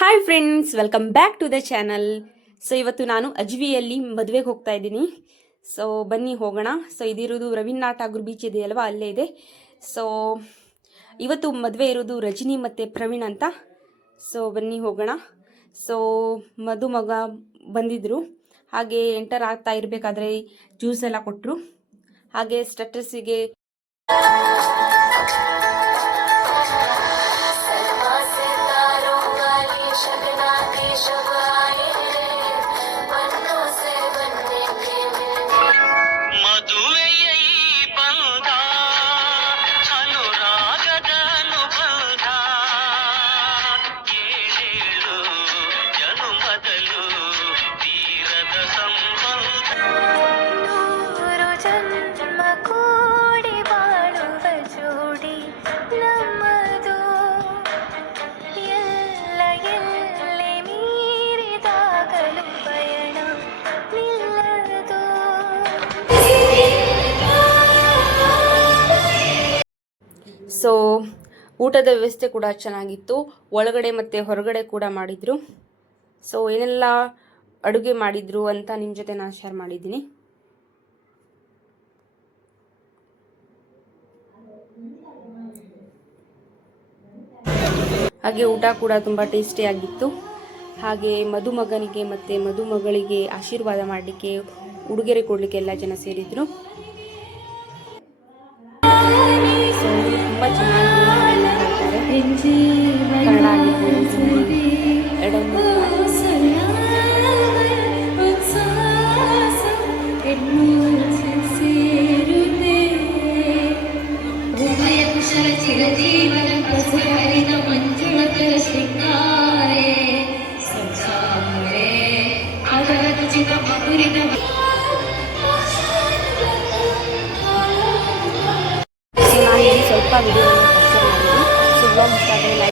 Hi friends, welcome back to the channel. So ಇವತ್ತು ನಾನು ಅಜ್ವಿಯಲ್ಲಿ ಮದುವೆಗೆ ಹೋಗ್ತಾ ಇದ್ದೀನಿ. ಸೊ ಬನ್ನಿ ಹೋಗೋಣ. ಸೊ ಇದಿರೋದು ರವೀಂದ್ರನಾಥ್ ಠಾಗೂರ್ ಬೀಚ್ ಇದೆ ಅಲ್ವಾ, ಅಲ್ಲೇ ಇದೆ. ಸೊ ಇವತ್ತು ಮದುವೆ ಇರೋದು ರಜನಿ ಮತ್ತು ಪ್ರವೀಣ್ ಅಂತ. ಸೊ ಬನ್ನಿ ಹೋಗೋಣ. ಸೊ ಮಗ ಬಂದಿದ್ದರು. ಹಾಗೆ ಎಂಟರ್ ಆಗ್ತಾ ಇರಬೇಕಾದ್ರೆ ಜ್ಯೂಸ್ ಎಲ್ಲ ಕೊಟ್ಟರು. ಹಾಗೆ ಸ್ಟೇಟಸಿಗೆ ಸೊ ಊಟದ ವ್ಯವಸ್ಥೆ ಕೂಡ ಚೆನ್ನಾಗಿತ್ತು. ಒಳಗಡೆ ಮತ್ತು ಹೊರಗಡೆ ಕೂಡ ಮಾಡಿದರು. ಸೊ ಏನೆಲ್ಲ ಅಡುಗೆ ಮಾಡಿದರು ಅಂತ ನಿಮ್ಮ ಜೊತೆ ನಾನು ಶೇರ್ ಮಾಡಿದ್ದೀನಿ. ಹಾಗೆ ಊಟ ಕೂಡ ತುಂಬ ಟೇಸ್ಟಿಯಾಗಿತ್ತು. ಹಾಗೆ ಮದುಮಗನಿಗೆ ಮತ್ತು ಮದುಮಗಳಿಗೆ ಆಶೀರ್ವಾದ ಮಾಡಲಿಕ್ಕೆ, ಉಡುಗೊರೆ ಕೊಡಲಿಕ್ಕೆ ಎಲ್ಲ ಜನ ಸೇರಿದರು. ತುಂಬ ಚೆನ್ನಾಗಿ ಹೇಳ್ತಾರೆ. ಕನ್ನಡ ಆಗಿರ್ಬೋದು, ಎರಡನ್ನೂ ಸ್ವಲ್ಪ ವಿಡಿಯೋವನ್ನು ಕ್ಯಾಪ್ಚರ್ ಮಾಡಿದ್ದೀನಿ. ಸೊ ಬ್ಲಾಗ್ ಇಷ್ಟ ಆದರೆ